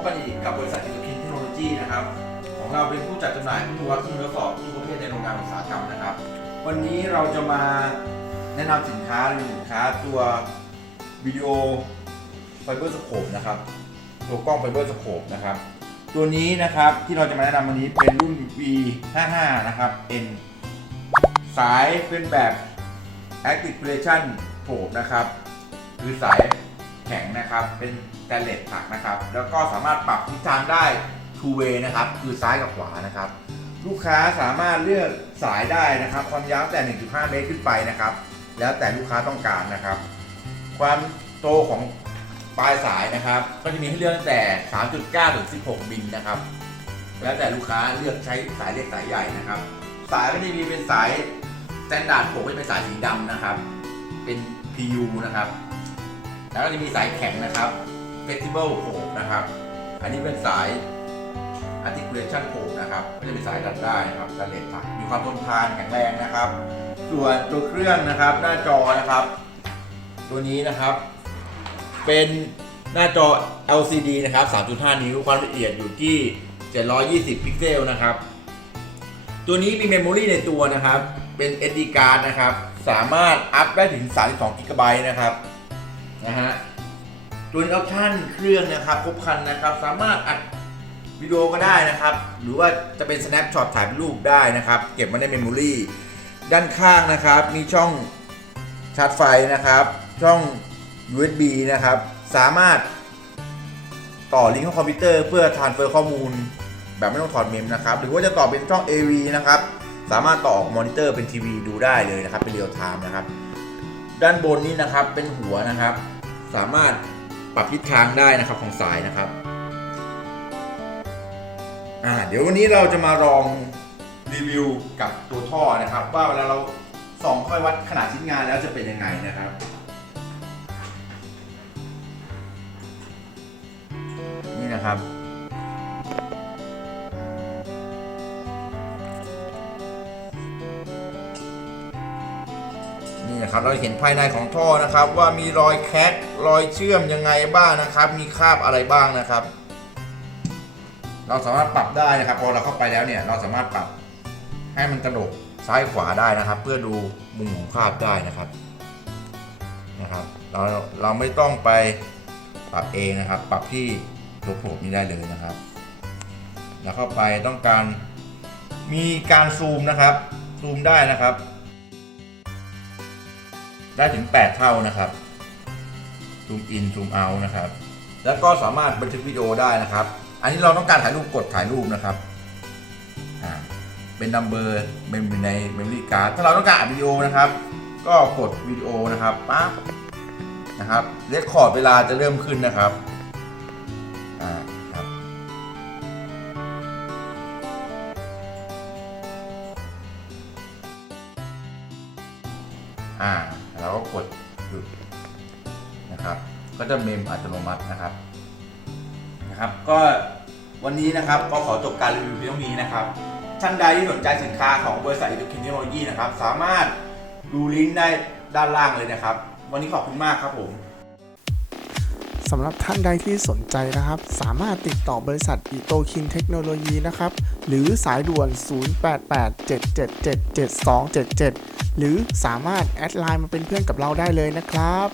บกันอีกกับบริษัทอินพินเทคโนโลยีนะครับ ของเราเป็นผู้จัดจำหน่ายผู้ตรวจผู้ทดสอบทุกประเภทในโรงงานอุตสาหกรรมนะครับ วันนี้เราจะมาแนะนำสินค้าหนึ่งสินค้าตัววิดีโอไฟเบอร์สโคปนะครับ ตัวกล้องไฟเบอร์สโคปนะครับ ตัวนี้นะครับที่เราจะมาแนะนำวันนี้เป็นรุ่น V55 นะครับ N สายเป็นแบบ Active Relation โคปนะครับ คือสาย ข็งนะครับ เป็นสแตนเลสถักนะครับ แล้วก็สามารถปรับทิศทางได้ two way นะครับ คือซ้ายกับขวานะครับ ลูกค้าสามารถเลือกสายได้นะครับ ความยาวแต่ 1.5 เมตรขึ้นไปนะครับ แล้วแต่ลูกค้าต้องการนะครับ ความโตของปลายสายนะครับ ก็จะมีให้เลือกตั้งแต่ 3.9 ถึง 16 มิลนะครับ แล้วแต่ลูกค้าเลือกใช้สายเล็กสายใหญ่นะครับ สายก็จะมีเป็นสายสแตนดาร์ดผมก็จะเป็นสายสีดำนะครับ เป็น PU นะครับ แล้วก็จะมีสายแข็งนะครับ Flexible Probe นะครับ อันนี้เป็นสาย Articulation Probe นะครับ ก็จะเป็นสายดัดได้นะครับดัดเลนถักมีความทนทานแข็งแรงนะครับ ส่วนตัวเครื่องนะครับ หน้าจอนะครับ ตัวนี้นะครับ เป็นหน้าจอ LCD นะครับ 3.5 นิ้ว ความละเอียดอยู่ที่ 720 พิกเซลนะครับ ตัวนี้มีเมมโมรีในตัวนะครับ เป็น SD card นะครับ สามารถอัพได้ถึง 32กิกะไบต์นะครับ นะฮะตัวนี้ออปชั่นเครื่องนะครับครบคันนะครับ สามารถอัดวิดีโอก็ได้นะครับ หรือว่าจะเป็น snapshot ถ่ายเป็นรูปได้นะครับ เก็บมาในเมมโมรีด้านข้างนะครับ มีช่องชาร์จไฟนะครับ ช่อง USB นะครับ สามารถต่อลิงก์ข้าคอมพิวเตอร์เพื่อทานเฟอร์ข้อมูล แบบไม่ต้องถอดเมมนะครับ หรือว่าจะต่อเป็นช่อง AV นะครับ สามารถต่อออกมอนิเตอร์เป็นทีวีดูได้เลยนะครับ เป็นเรียลไทม์นะครับ ด้านบนนี้นะครับเป็นหัวนะครับ สามารถปรับทิศทางได้นะครับของสายนะครับอ่าเดี๋ยววันนี้เราจะมาลองรีวิวกับตัวท่อนะครับ ว่าเวลาเราส่องค่อยวัดขนาดชิ้นงานแล้วจะเป็นยังไงนะครับนี่นะครับ นี่นะครับเราเห็นภายในของท่อนะครับ ว่ามีรอยแคกรอยเชื่อมยังไงบ้างนะครับ มีคราบอะไรบ้างนะครับ เราสามารถปรับได้นะครับพอเราเข้าไปแล้วเนี่ยเราสามารถปรับให้มันกระดกซ้ายขวาได้นะครับ เพื่อดูมุมของคราบได้นะครับนะครับ เราเราไม่ต้องไปปรับเองนะครับ ปรับที่ตัวโผล่นี้ได้เลยนะครับ แล้วเข้าไปต้องการมีการซูมนะครับซูมได้นะครับ ได้ถึง 8 เท่านะครับซูมอินซูมเอานะครับ แล้วก็สามารถบันทึกวิดีโอได้นะครับ อันนี้เราต้องการถ่ายรูปกดถ่ายรูปนะครับเป็นนัมเบอร์เมมในเมมโมรี่การ์ดถ้าเราต้องการอัดวิดีโอนะครับ ก็กดวิดีโอนะครับปั๊บนะครับเรคคอร์ดเวลาจะเริ่มขึ้นนะครับอ่าครับ อ่า เราก็กดหยุดนะครับ ก็จะเมมอัตโนมัตินะครับนะครับ ก็วันนี้นะครับก็ขอจบการรีวิวเพียงนี้นะครับ ท่านใดที่สนใจสินค้าของบริษัทอิเล็กทรอนิกส์เทคโนโลยีนะครับ สามารถดูลิงก์ได้ด้านล่างเลยนะครับ วันนี้ขอบคุณมากครับผมสำหรับท่านใดที่สนใจนะครับ สามารถติดต่อบริษัทอิโตคินเทคโนโลยีนะครับ หรือสายด่วน 0887777277 หรือสามารถแอดไลน์มาเป็นเพื่อนกับเราได้เลยนะครับ